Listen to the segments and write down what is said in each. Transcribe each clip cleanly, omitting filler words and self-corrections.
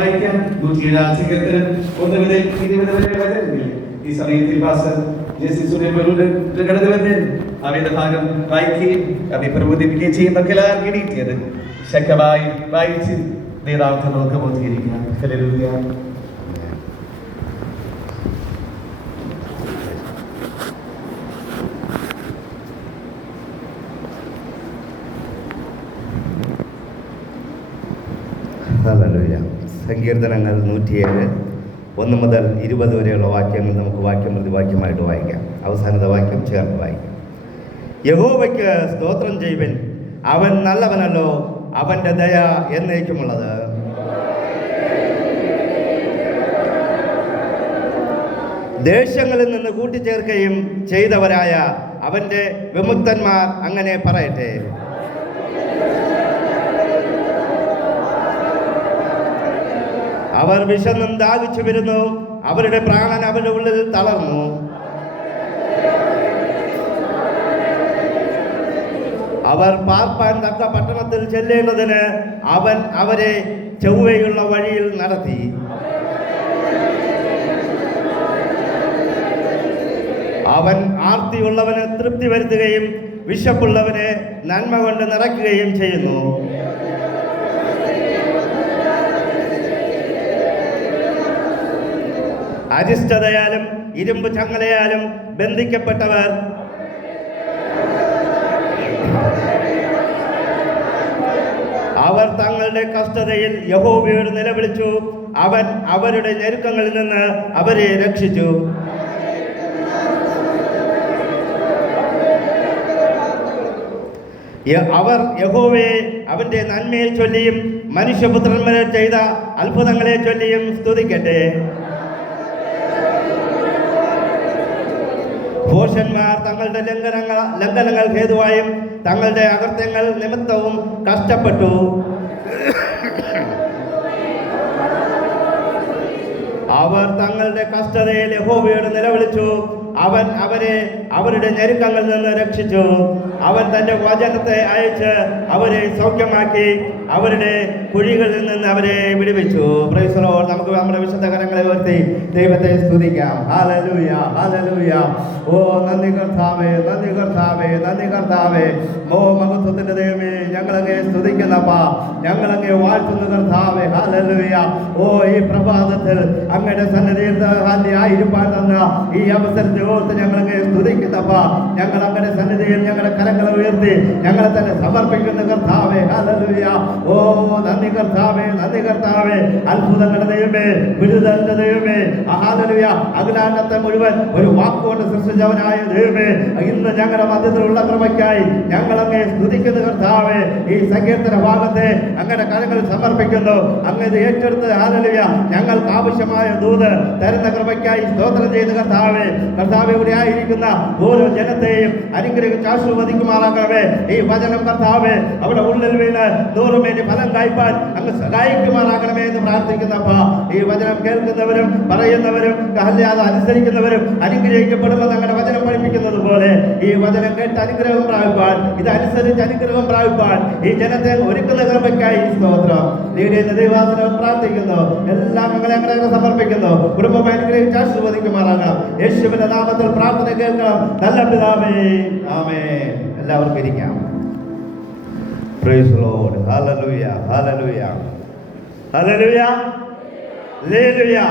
വായിക്കാം 107 സങ്കീർത്തനം 1 മുതൽ 20 വരെ വചനങ്ങൾ. ഈ സമയത്തിൽ പാസ്റ്റർ ജസ്റ്റിസുനെ കടന്നു വന്ന് അവയുടെ ഭാഗം വായിക്കുകയും അവയെ പ്രബോധിപ്പിക്കുകയും ചെയ്യും. മക്കളെല്ലാം എണീറ്റത് ശക്തമായി വായിച്ച് വേദാർത്ഥം നമുക്ക് ബോധീകരിക്കാം. ഹല്ലേലൂയ. ഹല്ലേലൂയ. സങ്കീർത്തനങ്ങൾ 107 1 മുതൽ 20 വരെയുള്ള വാക്യങ്ങൾ നമുക്ക് വാക്യം പ്രതി വാക്യമായിട്ട് വായിക്കാം. അവസാനത്തെ വാക്യം ചേർത്ത് വായിക്കാം. യഹോവയ്ക്ക് സ്തോത്രം ചെയ്യുവൻ, അവൻ നല്ലവനല്ലോ, അവൻ്റെ ദയ എന്നേക്കുമുള്ളത്. ദേശങ്ങളിൽ നിന്ന് കൂട്ടിച്ചേർക്കുകയും ചെയ്തവരായ അവൻ്റെ വിമുക്തന്മാർ അങ്ങനെ പറയട്ടെ. അവർ വിശന്നും ദാഹിച്ചു വരുന്നു, അവരുടെ പ്രാണൻ അവരുടെ ഉള്ളിൽ തളർന്നു. അവർ പാർപ്പാൻ തക്ക പട്ടണത്തിൽ ചെല്ലേണ്ടതിന് അവൻ അവരെ ചൊവ്വയുള്ള വഴിയിൽ നടത്തി. അവൻ ആർത്തിയുള്ളവന് തൃപ്തി വരുത്തുകയും വിശപ്പുള്ളവനെ നന്മ കൊണ്ട് നിറയ്ക്കുകയും ചെയ്യുന്നു. അരിഷ്ടതയാലും ഇരുമ്പ് ചങ്ങലയാലും ബന്ധിക്കപ്പെട്ടവർ അവർ തങ്ങളുടെ കഷ്ടതയിൽ യഹോവയോട് നിലവിളിച്ചു. അവൻ അവരുടെ ഞെരുക്കങ്ങളിൽ നിന്ന് അവരെ രക്ഷിച്ചു. അവർ യഹോവയെ അവന്റെ നന്മയെ ചൊല്ലിയും മനുഷ്യപുത്രന്മാരെ ചെയ്ത അത്ഭുതങ്ങളെ ചൊല്ലിയും സ്തുതിക്കട്ടെ. ഭോഷന്മാർ തങ്ങളുടെ ലംഘനങ്ങൾ ഹേതുവായും തങ്ങളുടെ അകൃത്യങ്ങൾ നിമിത്തവും കഷ്ടപ്പെട്ടു. അവർ തങ്ങളുടെ കഷ്ടതയിൽ യഹോവയോട് നിലവിളിച്ചു. അവൻ അവരെ അവരുടെ ഞെരുക്കങ്ങളിൽ നിന്ന് രക്ഷിച്ചു. അവൻ തന്റെ വചനത്തെ അയച്ച് അവരെ സൗഖ്യമാക്കി അവരുടെ കുഴികളിൽ നിന്ന് അവരെ വിടുവിച്ചു. Price the Lord. നമുക്ക് നമ്മുടെ വിശുദ്ധ കരങ്ങളെ ഉയർത്തി ദൈവത്തെ സ്തുതിക്കാം. Hallelujah, hallelujah. ഓ നന്ദി കർത്താവേ, നന്ദി കർത്താവേ, നന്ദി കർത്താവേ. ഓ മഹത്വത്തിന്റെ ദൈവമേ, ഞങ്ങളങ്ങേ സ്തുതിക്കുന്നപ്പാ, ഞങ്ങളങ്ങേ വാഴ്ത്തുന്ന കർത്താവേ. ഹല്ലേലൂയ. ഓ ഈ പ്രഭാതത്തിൽ അങ്ങയുടെ സന്നിധിയിൽ ആയിരിക്കാൻ തന്ന ഈ അവസരത്തെ ഓർത്ത് ഞങ്ങളങ്ങേ സ്തുതിക്കുന്നപ്പാ. ഞങ്ങൾ അങ്ങയുടെ സന്നിധിയിൽ ഞങ്ങളുടെ കരങ്ങളെ ഉയർത്തി ഞങ്ങളെ തന്നെ സമർപ്പിക്കുന്ന കർത്താവേ. ഹല്ലേലൂയ. ഓ നന്ദി കർത്താവേ, നന്ദി കർത്താവേ. അത്ഭുതങ്ങളുടെ ദൈവമേ, വിടുതലിന്റെ ദൈവമേ. ഹല്ലേലൂയ. അഖിലാണ്ടത്തെ മുഴുവൻ ഒരു വാക്കുകൊണ്ട് സൃഷ്ടിച്ചവനായ ദൈവമേ, ഇന്ന് ഞങ്ങളുടെ മധ്യത്തിലുള്ള കൃപയ്ക്കായി ഞങ്ങളങ്ങേ സ്തുതിക്കുന്ന കർത്താവേ. ഈ സങ്കീർത്തന ഭാഗത്തെ അങ്ങയുടെ കരങ്ങളിൽ സമർപ്പിക്കുന്നു. അങ്ങ് ഇത് ഏറ്റെടുത്ത് ഹല്ലേലൂയ ഞങ്ങൾക്ക് ആവശ്യമായ ദൂത് തരുന്ന കൃപയ്ക്കായി സ്തോത്രം ചെയ്ത് കർത്താവേ. കർത്താവേ, ഇവിടെ ആയിരിക്കുന്ന ഓരോ ജനത്തെയും അനുഗ്രഹിച്ച് ആശീർവദിക്കുമാറാകണമേ. ഈ വചനം കർത്താവേ അവിടെ ഉള്ളിൽ വീണ് 100 മേനി ഫലം കായ്പാൻ അങ്ങ് സഹായിക്കുമാറാകണമേ എന്ന് പ്രാർത്ഥിക്കുന്നപ്പ ഈ വചനം കേൾക്കുന്നവരും പറയുന്നവരും അത് അനുസരിക്കുന്നവരും അനുഗ്രഹിക്കപ്പെടുമെന്ന് അങ്ങനെ വചനം പഠിപ്പിക്കുന്നത് പോലെ ഈ വചനം കേട്ട് അനുഗ്രഹം പ്രാപിപ്പാൻ, ഇതനുസരിച്ച് അനുഗ്രഹം പ്രാപിപ്പാൻ ഈ ജനത്തെ ഒരുക്കുന്ന കൃപയ്ക്കായി സ്തോത്രം. നീടിയ ദൈവാസനം പ്രാർത്ഥിക്കുന്നു. എല്ലാം ഞങ്ങളെ അങ്ങനെ സമർപ്പിക്കുന്നു. കുടുംബം അനുഗ്രഹിച്ച് ആശീർവദിക്കുമാറാകണം. യേശുവിന്റെ നാമത്തിൽ പ്രാർത്ഥന കേൾക്കണം. നല്ല പിതാവേ, ആമേൻ. എല്ലാവർക്കും ഇരിക്കാം. Praise the Lord. Hallelujah. Hallelujah. Hallelujah. Hallelujah.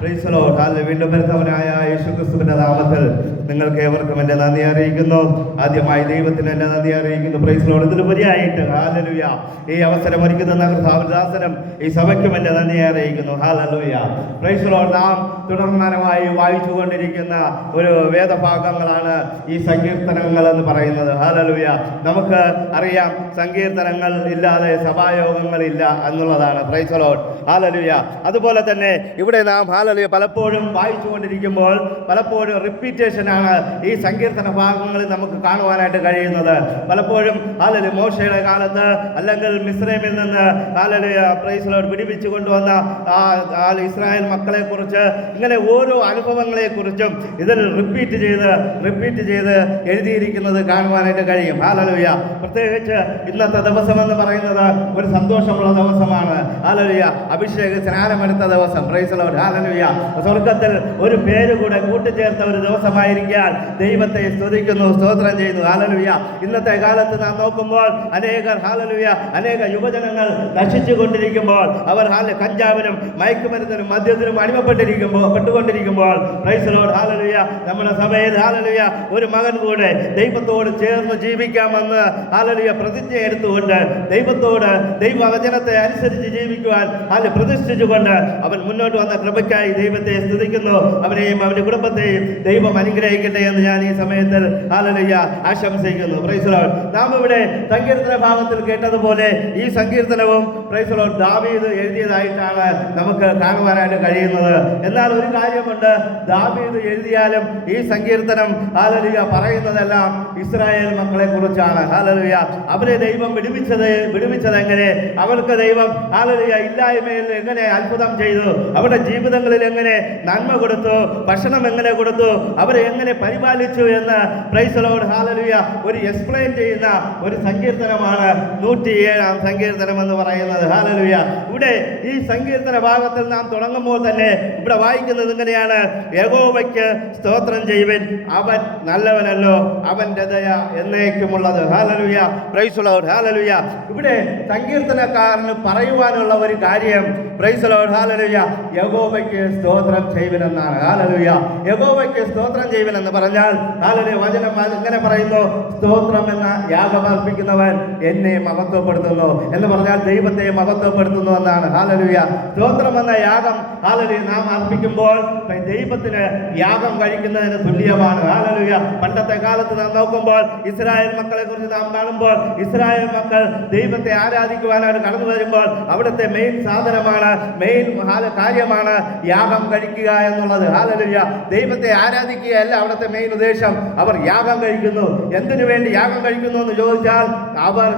Praise the Lord. വീണ്ടും വരുന്നവനായ യേശുക്രിസ്തുവിന്റെ നാമത്തിൽ നിങ്ങൾക്ക് ഏവർക്കും എൻ്റെ നന്ദി അറിയിക്കുന്നു. ആദ്യമായി ദൈവത്തിന് എൻ്റെ നന്ദി അറിയിക്കുന്നു. Praise the lord. ഇതിലുപരിയായിട്ട് ഹല്ലേലൂയ ഈ അവസരം ഒരുക്കുന്ന കർത്താവിനും ഈ സഭയ്ക്കും എൻ്റെ നന്ദി അറിയിക്കുന്നു. ഹല്ലേലൂയ. Praise the lord. നാം തുടർമാനമായി വായിച്ചുകൊണ്ടിരിക്കുന്ന ഒരു വേദഭാഗങ്ങളാണ് ഈ സങ്കീർത്തനങ്ങൾ എന്ന് പറയുന്നത്. ഹല്ലേലൂയ. നമുക്ക് അറിയാം, സങ്കീർത്തനങ്ങൾ ഇല്ലാതെ സഭായോഗങ്ങളില്ല എന്നുള്ളതാണ്. Price the lord. ഹല്ലേലൂയ. അതുപോലെ തന്നെ ഇവിടെ നാം ഹാലലുയ പലപ്പോഴും വായിച്ചുകൊണ്ടിരിക്കുമ്പോൾ പലപ്പോഴും റിപ്പീറ്റേഷനാണ് ഈ സങ്കീർത്തന ഭാഗങ്ങളിൽ നമുക്ക് കാണുവാനായിട്ട് കഴിയുന്നത്. പലപ്പോഴും ഹാലലു മോശയുടെ കാലത്ത് അല്ലെങ്കിൽ മിസ്രൈമിൽ നിന്ന് ഹാലലുയ പ്രൈസ് ലോർഡ് വിടുവിച്ചു കൊണ്ടുവന്ന ഇസ്രായേൽ മക്കളെ കുറിച്ച് ഇങ്ങനെ ഓരോ അനുഭവങ്ങളെ കുറിച്ചും ഇതിൽ റിപ്പീറ്റ് ചെയ്ത് എഴുതിയിരിക്കുന്നത് കാണുവാനായിട്ട് കഴിയും. ഹാലലുയ പ്രത്യേകിച്ച് ഇന്നത്തെ ദിവസം എന്ന് പറയുന്നത് ഒരു സന്തോഷമുള്ള ദിവസമാണ്. ഹാലലുയ അഭിഷേക സ്നാനമെടുത്ത ദിവസം. Praise Lord. ഹാലലുയ സ്വർഗത്തിൽ ഒരു പേര് കൂടെ കൂട്ടിച്ചേർത്ത ഒരു ദിവസമായിരിക്കാൻ ദൈവത്തെ സ്തുതിക്കുന്നു, സ്തോത്രം ചെയ്യുന്നു. ഹാലലുയ ഇന്നത്തെ കാലത്ത് നാം നോക്കുമ്പോൾ അനേക യുവജനങ്ങൾ നശിച്ചു കൊണ്ടിരിക്കുമ്പോൾ അവർ കഞ്ചാവിനും മയക്കുമരുന്നിനും മദ്യത്തിനും പെട്ടുകൊണ്ടിരിക്കുമ്പോൾ പ്രൈസ് ലോർഡ് ഹാലലുയ നമ്മുടെ സഭയിൽ ഹാലലുയ ഒരു മകൻ കൂടെ ദൈവത്തോട് ചേർന്ന് ജീവിക്കാമെന്ന് ഹാലലുയ പ്രതിജ്ഞ എടുത്തുകൊണ്ട് ദൈവവചനത്തെ അനുസരിച്ച് ജീവിക്കുവാൻ പ്രതിഷ്ഠിച്ചുകൊണ്ട് അവൻ മുന്നോട്ട് വന്ന കൃപയ്ക്കായി ദൈവത്തെ സ്തുതിക്കുന്നു. അവനെയും അവന്റെ കുടുംബത്തെയും ദൈവം അനുഗ്രഹിക്കട്ടെ എന്ന് ഞാൻ ഈ സമയത്തിൽ ഹാലലുയ ആശംസിക്കുന്നു. Praise lord. നാം ഇവിടെ സങ്കീർത്തന ഭാഗത്തിൽ കേട്ടതുപോലെ ഈ സങ്കീർത്തനവും പ്രൈസ് ലോർഡ് ദാവീദ് എഴുതിയതായിട്ടാണ് നമുക്ക് കാണുവാനായിട്ട് കഴിയുന്നത്. എന്നാൽ ഒരു കാര്യമുണ്ട്, ദാവീദ് എഴുതിയാലും ഈ സങ്കീർത്തനം ഹാലലുയ പറയുന്നതെല്ലാം ഇസ്രായേൽ മക്കളെ കുറിച്ചാണ്. ഹാലലുയ അവരെ ദൈവം വിടുവിച്ചത് എങ്ങനെ, അവർക്ക് ദൈവം ഹാലലുയ ഇല്ലായ്മയിൽ എങ്ങനെ അത്ഭുതം ചെയ്തു, അവരുടെ ജീവിതങ്ങളിൽ എങ്ങനെ നന്മ കൊടുത്തു, ഭക്ഷണം എങ്ങനെ കൊടുത്തു, അവരെ എങ്ങനെ പരിപാലിച്ചു എന്ന് പ്രൈസ് ലോർഡ് ഹാലലുയ ഒരു എക്സ്പ്ലെയിൻ ചെയ്യുന്ന ഒരു സങ്കീർത്തനമാണ് 107-ാം സങ്കീർത്തനം എന്ന് പറയുന്നത്. ഹാലലുയ ഇവിടെ ഈ സങ്കീർത്തന ഭാഗത്തിൽ നാം തുടങ്ങുമ്പോൾ തന്നെ ഇവിടെ വായിക്കുന്നത് ഇങ്ങനെയാണ്: യഹോവയ്ക്ക് സ്തോത്രം ചെയ്യുവിൻ, അവൻ നല്ലവനല്ലോ, അവന്റെ ദയ എന്നേക്കുമുള്ളത്. ഹാലലുയ പ്രൈസ് ലോർഡ്. ഹാലലുയ ഇവിടെ സങ്കീർത്തനക്കാരന് പറയുവാനുള്ള ഒരു കാര്യം പ്രൈസ് ലോർഡ് ഹാലലുയ യഹോവയ്ക്ക് സ്തോത്രം ചെയ്യുവിനെന്നാണ്. ഹാലലുയ യഹോവയ്ക്ക് സ്തോത്രം ചെയ്യുവിനെന്ന് പറഞ്ഞാൽ ഹാലലുയ വചനം ഇങ്ങനെ പറയുന്നു: സ്തോത്രം എന്ന യാഗമർപ്പിക്കുന്നവൻ എന്നെ മഹത്വപ്പെടുത്തുന്നു എന്ന് പറഞ്ഞാൽ ദൈവത്തെ മഹത്വപ്പെടുത്തുന്നു എന്നാണ്. ഹാലലുയ സ്തോത്രം എന്ന യാഗം ഹാലലുയ നാം അർപ്പിക്കുമ്പോൾ ദൈവത്തിന് യാഗം കഴിക്കുന്നതിന് തുല്യമാണ്. ഹാലലുയ പണ്ടത്തെ കാലത്ത് നാം നോക്കുമ്പോൾ ഇസ്രായേൽ മക്കളെ കുറിച്ച് നാം കാണുമ്പോൾ ഇസ്രായേൽ മക്കൾ ദൈവത്തെ ആരാധിക്കുവാനാണ് കടന്നു വരുമ്പോൾ അവിടുത്തെ മെയിൻ സാധനമാണ്, മെയിൻ കാര്യമാണ് യാഗം കഴിക്കുക എന്നുള്ളത്. ഹാലലുയ ദൈവത്തെ ആരാധിക്കുകയല്ല അവിടുത്തെ മെയിൻ ഉദ്ദേശം. അവർ യാഗം കഴിക്കുന്നു. എന്തിനു വേണ്ടി യാഗം കഴിക്കുന്നു എന്ന് ചോദിച്ചാൽ അവർ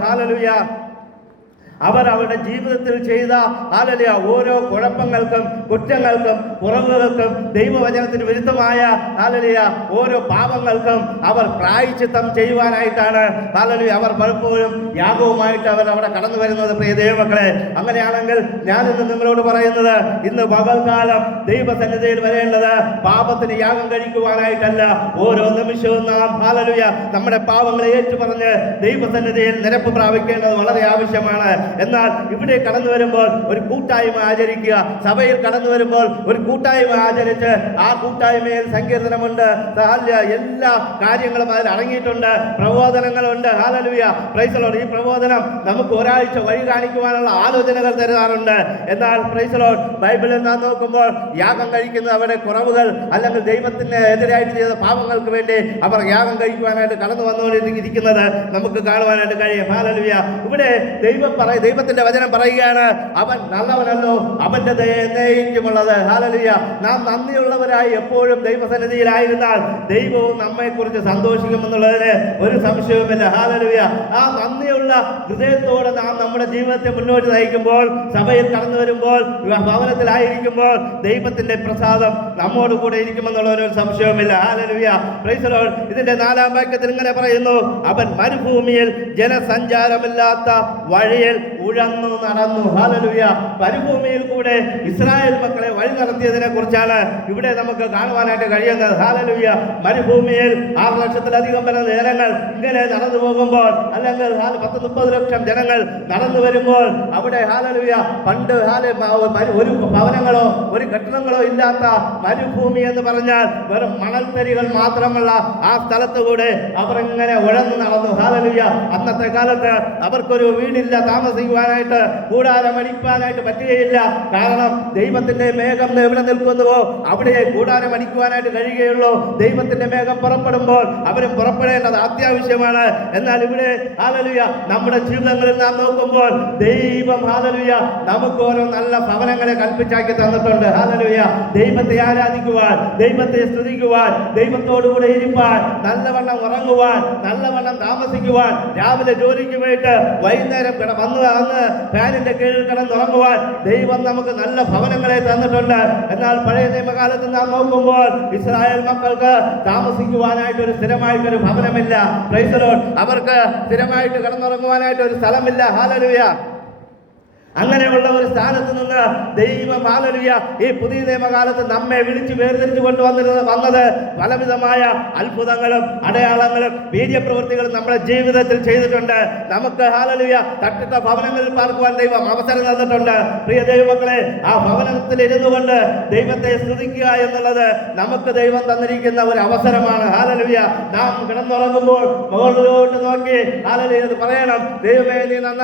അവരുടെ ജീവിതത്തിൽ ചെയ്ത ഹാലലുയ ഓരോ കുഴപ്പങ്ങൾക്കും കുറ്റങ്ങൾക്കും കുറവുകൾക്കും ദൈവവചനത്തിന് വിരുദ്ധമായ ഹാലലുയ ഓരോ പാപങ്ങൾക്കും അവർ പ്രായശ്ചിത്തം ചെയ്യുവാനായിട്ടാണ് ഹാലലുയ അവർ പലപ്പോഴും യാഗവുമായിട്ട് അവർ അവിടെ കടന്നു വരുന്നത്. പ്രിയ ദൈവമക്കളെ, അങ്ങനെയാണെങ്കിൽ ഞാനിന്ന് നിങ്ങളോട് പറയുന്നത്, ഇന്ന് പകൽക്കാലം ദൈവസന്നിധിയിൽ വരേണ്ടത് പാപത്തിന് യാഗം കഴിക്കുവാനായിട്ടല്ല. ഓരോ നിമിഷവും നാം ഹാലലുയ നമ്മുടെ പാപങ്ങളെ ഏറ്റുപറഞ്ഞ് ദൈവസന്നിധിയിൽ നിരപ്പ് പ്രാപിക്കേണ്ടത് വളരെ ആവശ്യമാണ്. എന്നാൽ ഇവിടെ കടന്നു വരുമ്പോൾ ഒരു കൂട്ടായ്മ ആചരിക്കുക, സഭയിൽ കടന്നു വരുമ്പോൾ ഒരു കൂട്ടായ്മ ആചരിച്ച് ആ കൂട്ടായ്മയിൽ സങ്കീർത്തനമുണ്ട്, എല്ലാ കാര്യങ്ങളും അതിൽ അടങ്ങിയിട്ടുണ്ട്, പ്രബോധനങ്ങളുണ്ട്. ഹാലലുയ പ്രൈസ് ലോർഡ്. ഈ പ്രബോധനം നമുക്ക് ഒരാഴ്ച വഴി കാണിക്കുവാനുള്ള ആലോചനകൾ തരാറുണ്ട്. എന്നാൽ പ്രൈസ് ലോർഡ് ബൈബിളിൽ നാം നോക്കുമ്പോൾ യാഗം കഴിക്കുന്നത് അവരുടെ കുറവുകൾ അല്ലെങ്കിൽ ദൈവത്തിന് എതിരായിട്ട് ചെയ്ത പാപങ്ങൾക്ക് വേണ്ടി അവർ യാഗം കഴിക്കുവാനായിട്ട് കടന്നു വന്നുകൊണ്ടിരിക്കുന്നത് നമുക്ക് കാണുവാനായിട്ട് കഴിയും. ഹാലലുയ ഇവിടെ ദൈവത്തിന്റെ വചനം പറയുകയാണ്, അവൻ നല്ലവനല്ലോ, അവന്റെ ദയ എന്നേക്കുമുള്ളത്. ഹാലലുയ നാം നന്ദിയുള്ളവരായി എപ്പോഴും ദൈവസന്നിധിയിലായിരുന്നാൽ ദൈവവും നമ്മെക്കുറിച്ച് സന്തോഷിക്കുമെന്നുള്ളതിന് ഒരു സംശയവുമില്ല. ഹാലലുയ ആ നന്ദിയുള്ള ഹൃദയത്തോടെ നാം നമ്മുടെ ജീവിതത്തെ മുന്നോട്ട് നയിക്കുമ്പോൾ, സഭയിൽ കടന്നു വരുമ്പോൾ, ഭവനത്തിലായിരിക്കുമ്പോൾ ദൈവത്തിന്റെ പ്രസാദം നമ്മോട് കൂടെ ഇരിക്കുമെന്നുള്ള ഒരു സംശയവുമില്ല. ഹാലലുയ പ്രൈസ് ലോർഡ്. ഇതിന്റെ 4-ാം വാക്യത്തിൽ ഇങ്ങനെ പറയുന്നു: അവൻ മരുഭൂമിയിൽ ജനസഞ്ചാരമില്ലാത്ത വഴിയിൽ ഉഴന്നു നടന്നു. ഹാലലുയ മരുഭൂമിയിൽ കൂടെ ഇസ്രായേൽ മക്കളെ വഴി നടത്തിയതിനെ കുറിച്ചാണ് ഇവിടെ നമുക്ക് കാണുവാനായിട്ട് കഴിയുന്നത്. ഹാലലുയ മരുഭൂമിയിൽ 6 ലക്ഷത്തിലധികം വരുന്ന ജനങ്ങൾ ഇങ്ങനെ നടന്നു പോകുമ്പോൾ, അല്ലെങ്കിൽ 10-30 ലക്ഷം ജനങ്ങൾ നടന്നു വരുമ്പോൾ അവിടെ ഹാലലുയ പണ്ട് ഒരു ഭവനങ്ങളോ ഒരു കെട്ടിടങ്ങളോ ഇല്ലാത്ത മരുഭൂമി എന്ന് പറഞ്ഞാൽ വെറും മണൽത്തരികൾ മാത്രമുള്ള ആ സ്ഥലത്തുകൂടെ അവർ ഇങ്ങനെ ഉഴന്നു നടന്നു. ഹാലലുയ അന്നത്തെ കാലത്ത് അവർക്കൊരു വീടില്ല താമസിക്കുവാൻ. അടിക്കുവാനായിട്ട് കൂടാരം അടിക്കുവാനായിട്ട് പറ്റുകയില്ല. കാരണം ദൈവത്തിന്റെ മേഘം എവിടെ നിൽക്കുന്നുവോ അവിടെ കൂടാരം അടിക്കുവാനായിട്ട് കഴിയുകയുള്ളൂ. ദൈവത്തിന്റെ മേഘം പുറപ്പെടുമ്പോൾ അവരും പുറപ്പെടേണ്ടത് അത്യാവശ്യമാണ്. എന്നാൽ ഇവിടെ ഹല്ലേലൂയ നമ്മുടെ ജീവിതങ്ങളിൽ നാം നോക്കുമ്പോൾ ദൈവം ഹല്ലേലൂയ നമുക്ക് ഓരോ നല്ല ഭവനങ്ങളെ കൽപ്പിച്ചാക്കി തന്നിട്ടുണ്ട്. ഹല്ലേലൂയ ദൈവത്തെ ആരാധിക്കുവാൻ, ദൈവത്തെ സ്തുതിക്കുവാൻ, ദൈവത്തോടുകൂടെ ഇരിപ്പാൻ, നല്ലവണ്ണം ഉറങ്ങുവാൻ, നല്ലവണ്ണം താമസിക്കുവാൻ, രാവിലെ ജോലിക്ക് പോയിട്ട് വൈകുന്നേരം വന്ന് ഫാനിന്റെ കീഴിൽ കിടന്നുറങ്ങുവാൻ ദൈവം നമുക്ക് നല്ല ഭവനങ്ങളെ തന്നിട്ടുണ്ട്. എന്നാൽ പഴയ നിയമകാലത്ത് നാം നോക്കുമ്പോൾ ഇസ്രായേൽ മക്കൾക്ക് താമസിക്കുവാനായിട്ട് ഒരു സ്ഥിരമായിട്ടൊരു ഭവനമില്ല. Praise the lord. അവർക്ക് സ്ഥിരമായിട്ട് കിടന്നുറങ്ങുവാനായിട്ട് ഒരു സ്ഥലമില്ല. ഹല്ലേലൂയ. അങ്ങനെയുള്ള ഒരു സ്ഥാനത്ത് നിന്ന് ദൈവം ഹല്ലേലൂയ ഈ പുതിയ നിയമകാലത്ത് നമ്മെ വിളിച്ച് വേർതിരിച്ചു വന്നത് പലവിധമായ അത്ഭുതങ്ങളും അടയാളങ്ങളും വീര്യപ്രവൃത്തികളും നമ്മുടെ ജീവിതത്തിൽ ചെയ്തിട്ടുണ്ട്. നമുക്ക് ഹല്ലേലൂയ തട്ടിട്ട ഭവനങ്ങളിൽ പാർക്കുവാൻ ദൈവം അവസരം തന്നിട്ടുണ്ട്. പ്രിയ ദൈവമക്കളെ, ആ ഭവനത്തിൽ ഇരുന്നു കൊണ്ട് ദൈവത്തെ സ്തുതിക്കുക എന്നുള്ളത് നമുക്ക് ദൈവം തന്നിരിക്കുന്ന ഒരു അവസരമാണ്. ഹല്ലേലൂയ. നാം കിടന്നുറങ്ങുമ്പോൾ മുകളിലോട്ട് നോക്കി ഹല്ലേലൂയ പറയണം, ദൈവമേ നീ തന്ന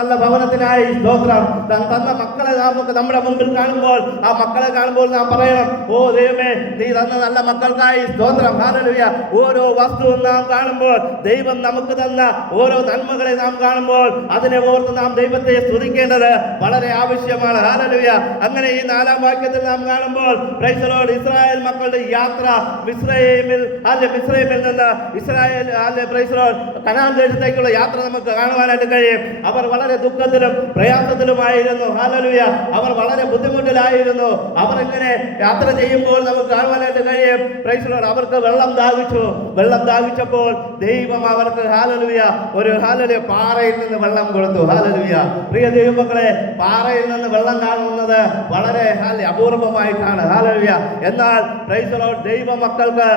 നല്ല ഭവനത്തിനായി തന്ന മക്കളെ നമുക്ക് നമ്മുടെ മുമ്പിൽ കാണുമ്പോൾ ആ മക്കളെ കാണുമ്പോൾ നാം പറയണം, ഓ ദൈവമേ നീ തന്ന നല്ല മക്കൾക്കായി സ്തോത്രം. ഹല്ലേലൂയ. ഓരോ വസ്തുവും നാം കാണുമ്പോൾ, ദൈവം നമുക്ക് തന്ന ഓരോ നന്മകളെ നാം കാണുമ്പോൾ അതിനെ ഓർത്ത് നാം ദൈവത്തെ സ്തുതിക്കേണ്ടത് വളരെ ആവശ്യമാണ്. ഹല്ലേലൂയ. അങ്ങനെ ഈ 4-ാം വാക്യത്തിൽ നാം കാണുമ്പോൾ പ്രൈസ് ദി ലോർഡ് ഇസ്രായേൽ മക്കളുടെ യാത്ര മിസ്രയീമിൽ നിന്ന് Israel praise the lord Canaan ദേശത്തേക്കുള്ള യാത്ര നമുക്ക് കാണുവാനായിട്ട് കഴിയും. അവർ വളരെ ദുഃഖത്തിലും പ്രയാസത്തിലുമായിരുന്നു. ഹല്ലേലൂയ. അവർ വളരെ ബുദ്ധിമുട്ടിലായിരുന്നു. അവർ ഇങ്ങനെ യാത്ര ചെയ്യുമ്പോൾ നമുക്ക് കാണുവാനായിട്ട് കഴിയും പ്രൈസ് ദി ലോർഡ് അവർക്ക് വെള്ളം ദാഹിച്ചപ്പോൾ ദൈവം അവർക്ക് ഹല്ലേലൂയ ഒരു ഹല്ലേലൂയ പാറയിൽ നിന്ന് വെള്ളം കൊടുത്തു. ഹല്ലേലൂയ. പ്രിയ ദൈവമക്കളെ, പാറയിൽ നിന്ന് വെള്ളം കാണുന്നത് വളരെ അപൂർവമായിട്ടാണ്. ഹല്ലേലൂയ. എന്നാൽ പ്രൈസ് ദി ലോർഡ് ദൈവ മക്കൾക്ക്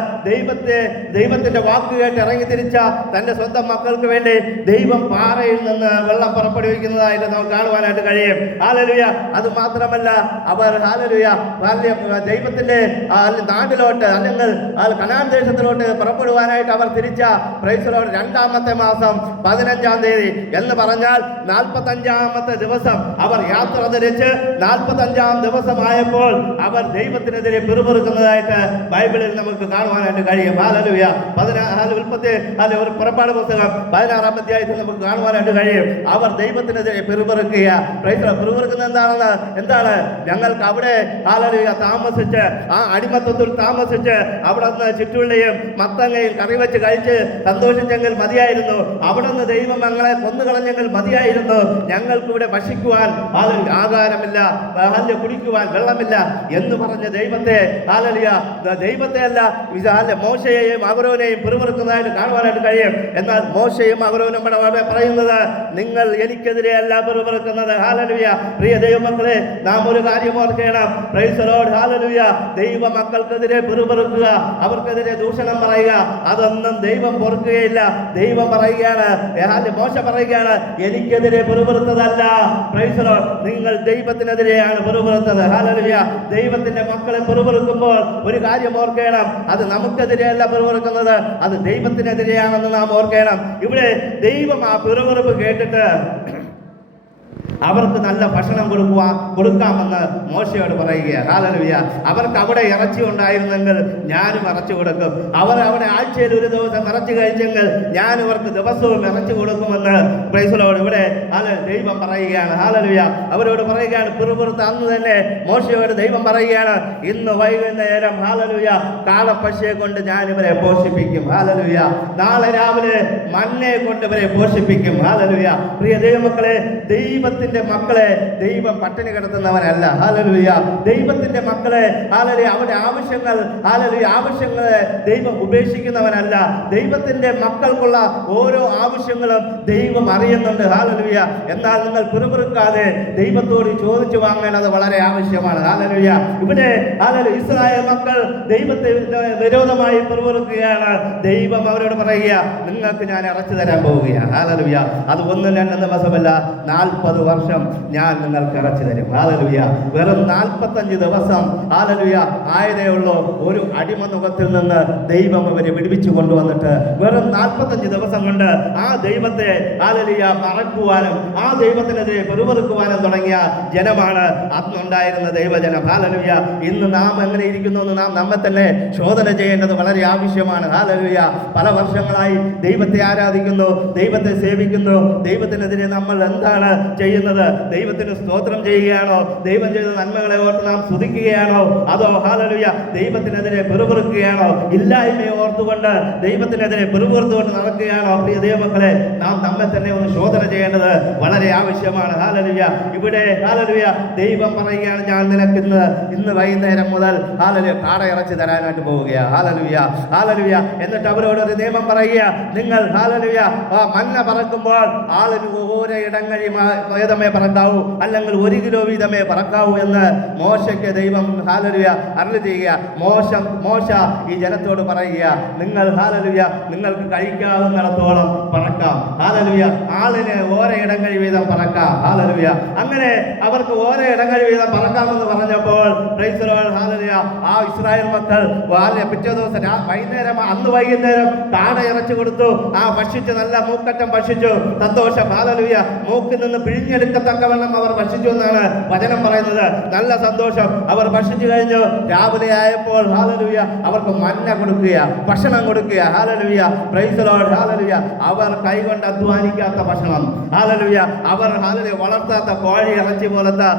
ദൈവത്തിന്റെ വാക്ക് കേട്ട് ഇറങ്ങി തിരിച്ച തന്റെ സ്വന്തം മക്കൾക്ക് വേണ്ടി ദൈവം പാറയിൽ നിന്ന് വെള്ളം പുറപ്പെടുവിക്കുന്നതായിട്ട് നമുക്ക് കാണുവാനായിട്ട് കഴിയും. ഹല്ലേലൂയ. അത് മാത്രമല്ല അവർ ഹല്ലേലൂയ ദൈവത്തിന്റെ നാട്ടിലോട്ട് അല്ലെങ്കിൽ കനാൻ ദേശത്തിലോട്ട് പുറപ്പെടുവാനായിട്ട് അവർ തിരിച്ച പ്രൈസ് ദി ലോർഡ് 2-ാമത്തെ മാസം 15-ാം തീയതി എന്ന് പറഞ്ഞാൽ 45-ാമത്തെ ദിവസം അവർ യാത്ര തിരിച്ച് 45-ാം ദിവസമായപ്പോൾ അവർ ദൈവത്തിനെതിരെ പിറുപിറുക്കുന്നതായിട്ട് ബൈബിളിൽ നമുക്ക് കാണുവാനായിട്ട് കഴിയും. ഹല്ലേലൂയ. ഒരു പുറപ്പാട് പുസ്തകം 16-ാം അധ്യായത്തിൽ നമുക്ക് കാണുവാനായിട്ട് കഴിയും. അവർ ദൈവത്തിനെതിരെ പിറുപിറുക്കുക. പിറുപിറുക്കുന്നത് എന്താണ്? ഞങ്ങൾക്ക് അവിടെ ഹല്ലേലൂയ താമസിച്ച് ആ അടിമത്തത്തിൽ താമസിച്ച് അവിടെ നിന്ന് ചുറ്റുള്ളിയും മത്തങ്ങയും കറി വെച്ച് കഴിച്ച് സന്തോഷിച്ചെങ്കിൽ മതിയായിരുന്നു. അവിടെ നിന്ന് ദൈവം ഞങ്ങളെ കൊന്നുകളഞ്ഞെങ്കിൽ മതിയായിരുന്നു. ഞങ്ങൾക്ക് ഇവിടെ ഭക്ഷിക്കുവാൻ ആഹാരമില്ല, കുടിക്കുവാൻ വെള്ളമില്ല എന്ന് പറഞ്ഞ ദൈവത്തെ ഹല്ലേലൂയ ദൈവത്തെ അല്ല മോശയെയും അഹരോനെയും പിറുപിറുക്കുന്നതായിട്ട് കാണുവാനായിട്ട് കഴിയും. എന്നാൽ മോശയും അഹരോനും പറയുന്നത്, നിങ്ങൾ എനിക്കെതിരെ അല്ല പിറുപിറുക്കുന്നത്. ഹല്ലേലൂയ. പ്രിയ ദൈവമക്കളെ, നാം ഒരു കാര്യം ഓർക്കണം. Price the lord. ഹല്ലേലൂയ. ദൈവ മക്കൾക്കെതിരെ പിറുപിറുക്കുക, അവർക്കെതിരെ ദൂഷണം പറയുക, അതൊന്നും ദൈവം പൊറുക്കുകയില്ല. ദൈവം പറയുകയാണ്, മോശ പറയുകയാണ്, എനിക്കെതിരെ പിറുപിറുത്തതല്ല. Price the Lord. നിങ്ങൾ ദൈവത്തിനെതിരെയാണ് പിറുപിറുത്തത്. ഹല്ലേലൂയ. ദൈവത്തിന്റെ മക്കളെ പിറുപിറുക്കുമ്പോൾ ഒരു കാര്യം ഓർക്കണം, അത് നമുക്കെതിരെയല്ല പിറുപിറുക്കുന്നത്, അത് ദൈവത്തിനെതിരെയാണെന്ന് നാം ഓർക്കണം. ഇവിടെ ദൈവം ആ പിറുപിറുപ്പ് കേട്ടിട്ട് അവർക്ക് നല്ല ഭക്ഷണം കൊടുക്കാമെന്ന് മോശയോട് പറയുകയാണ്. ഹല്ലേലൂയ. അവർക്ക് അവിടെ ഇറച്ചി ഉണ്ടായിരുന്നെങ്കിൽ ഞാനും ഇറച്ചി കൊടുക്കും. അവർ അവിടെ ആഴ്ചയിൽ ഒരു ദിവസം ഇറച്ചി കഴിച്ചെങ്കിൽ ഞാൻ ഇവർക്ക് ദിവസവും ഇറച്ചി കൊടുക്കുമെന്ന് പ്രൈസ് ദി ലോർഡ് ഇവിടെ ദൈവം പറയുകയാണ്. ഹല്ലേലൂയ. അവരോട് പറയുകയാണ്, പിറുപിറുത്ത അന്ന് തന്നെ മോശയോട് ദൈവം പറയുകയാണ്, ഇന്ന് വൈകുന്നേരം ഹല്ലേലൂയ കാളപ്പശിയെ കൊണ്ട് ഞാൻ ഇവരെ പോഷിപ്പിക്കും. ഹല്ലേലൂയ. നാളെ രാവിലെ മന്നയെ കൊണ്ട് ഇവരെ പോഷിപ്പിക്കും. ഹല്ലേലൂയ. പ്രിയ ദൈവമക്കളെ, ദൈവത്തിന്റെ മക്കളെ ദൈവം പട്ടിണി കിടത്തുന്നവനല്ല. ഹല്ലേലൂയ. ദൈവത്തിന്റെ മക്കളെ ഹല്ലേലൂയ അവരുടെ ആവശ്യങ്ങളെ ദൈവം ഉപേക്ഷിക്കുന്നവനല്ല. ദൈവത്തിന്റെ മക്കൾക്കുള്ള ഓരോ ആവശ്യങ്ങളും ദൈവം അറിയുന്നുണ്ട്. ഹല്ലേലൂയ. എന്നാൽ നിങ്ങൾ പിറുപിറുക്കാതെ ദൈവത്തോട് ചോദിച്ചു വാങ്ങേണ്ടത് വളരെ ആവശ്യമാണ്. ഹല്ലേലൂയ. ഇവിടെ ഹല്ലേലൂയ ഇസ്രായേൽ മക്കൾ ദൈവത്തെ വിരോധമായി പിറുപിറുക്കുകയാണ്. ദൈവം അവരോട് പറയുക, നിങ്ങൾക്ക് ഞാൻ ഇറച്ചി തരാൻ പോവുകയാണ്. ഹല്ലേലൂയ. അത് 1-2 ദിവസമല്ല, 40 വർഷം വർഷം ഞാൻ നിങ്ങൾക്ക് ഇറച്ചി തരും. ഹല്ലേലൂയ. വെറും 45 ദിവസം ഹല്ലേലൂയ ആയതേ ഉള്ളൂ ഒരു അടിമനുഖത്തിൽ നിന്ന് ദൈവം അവരെ വിടുവിച്ചു കൊണ്ടുവന്നിട്ട് വെറും 45 ദിവസം കൊണ്ട് ആ ദൈവത്തെ ഹല്ലേലൂയ മറക്കുവാനും ആ ദൈവത്തിനെതിരെ പെറുപെറുക്കുവാനും തുടങ്ങിയ ജനമാണ് അന്നുണ്ടായിരുന്ന ദൈവജനം. ഹല്ലേലൂയ. ഇന്ന് നാം എങ്ങനെ ഇരിക്കുന്നു എന്ന് നാം നമ്മെ തന്നെ ശോധന ചെയ്യേണ്ടത് വളരെ ആവശ്യമാണ്. ഹല്ലേലൂയ. പല വർഷങ്ങളായി ദൈവത്തെ ആരാധിക്കുന്നു, ദൈവത്തെ സേവിക്കുന്നു, ദൈവത്തിനെതിരെ നമ്മൾ എന്താണ് ചെയ്യുന്നത്? ദൈവത്തിന് സ്തോത്രം ചെയ്യുകയാണോ? ദൈവം ചെയ്ത നന്മകളെ ഓർത്ത് നാം സ്തുതിക്കുകയാണോ? അതോ ഹല്ലേലൂയ ദൈവത്തിനെതിരെ പെറുപെറുക്കുകയാണോ? ഇല്ലായ്മയെ ഓർത്തുകൊണ്ട് ദൈവത്തിനെതിരെ പെറുപെറുത്തുകൊണ്ട് നടക്കുകയാണോ? പ്രിയ ദൈവമക്കളെ, നാം നമ്മെ തന്നെ ഒന്ന് ശോധന ചെയ്യേണ്ടത് വളരെ ആവശ്യമാണ്. ഹല്ലേലൂയ. ഇവിടെ ഹല്ലേലൂയ ദൈവം പറയുകയാണ്, ഞാൻ നിനക്ക് ഇന്ന് വൈകുന്നേരം മുതൽ ഹല്ലേലൂയ കാട ഇറച്ചി തരാനായിട്ട് പോവുകയാണ്. ഹല്ലേലൂയ. ഹല്ലേലൂയ. എന്നിട്ട് അവരോട് ഒരു നിയമം പറയുക, നിങ്ങൾ ഹല്ലേലൂയ മന്ന പറക്കുമ്പോൾ ആളിന് ഓരോ ഇടങ്ങഴി വീതമേ പറക്കാവൂ, അല്ലെങ്കിൽ 1 കിലോ വീതമേ പറക്കാവൂ എന്ന് മോശയ്ക്ക് ദൈവം ഹല്ലേലൂയ അരുളി ചെയ്യുക. മോശ ഈ ജനത്തോട് പറയുക, നിങ്ങൾ ഹല്ലേലൂയ നിങ്ങൾക്ക് കഴിക്കാവുന്നിടത്തോളം പറക്കാം. ഹല്ലേലൂയ. ആളിന് ഓരോ ഇടങ്ങഴി വീതം പറക്കാം. ഹല്ലേലൂയ. അങ്ങനെ അവർക്ക് ഓരോ ഇടങ്ങഴി വീതം പറക്കാമെന്ന് പറഞ്ഞപ്പോൾ പ്രൈസ് ദി ലോർഡ് ഹല്ലേലൂയ ആ ഇസ്രായേൽ മക്കൾ പിറ്റേ ദിവസം അന്ന് വൈകുന്നേരം കാട ഇറച്ചി കൊടുത്തു. ആ ഭക്ഷിച്ച് നല്ല മൂക്കറ്റം ഭക്ഷിച്ചു. സന്തോഷം. ഹല്ലേലൂയ. മൂക്കിൽ നിന്ന് പിഴിഞ്ഞെടുക്കത്തക്കവണ്ണം അവർ ഭക്ഷിച്ചു എന്നാണ് വചനം പറയുന്നത്. നല്ല സന്തോഷം. അവർ ഭക്ഷിച്ചു കഴിഞ്ഞു. രാവിലെ ആയപ്പോൾ ഹല്ലേലൂയ അവർക്ക് മന്ന കൊടുക്കുക, ഭക്ഷണം കൊടുക്കുക. Hallelujah. Praise the lord hallelujah. അവർ കൈകൊണ്ട് അധ്വാനിക്കാത്ത ഭക്ഷണം. ഹല്ലേലൂയ. അവർ ഹല്ലേലൂയ വളർത്താത്ത കോഴി ഇറച്ചി പോലത്തെ